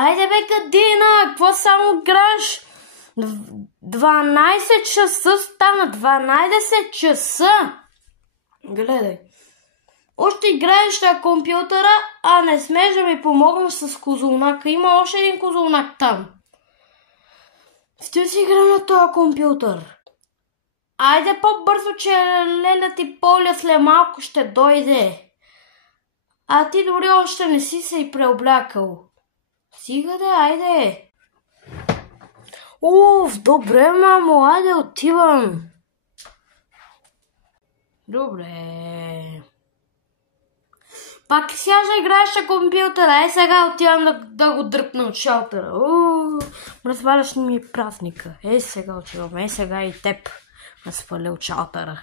Айде бе, Кадина, какво само играеш? 12 часа стана, 12 часа. Гледай. Още играеш на компютъра, а не смеш да ми помогнеш с козулнака. Има още един козулнак там. Ще си игра на този компютър. Айде по-бързо, че леля ти Поля след малко ще дойде. А ти дори още не си се и преоблякал. Стига да, айде. Уф, добре, мамо, айде отивам. Добре. Пак сега ще играеш на компютъра. Ей сега отивам да го дръпна от шалтера. Разваляш ми празника. Ей сега отивам. Ей сега и теб ме сваля от шалтера.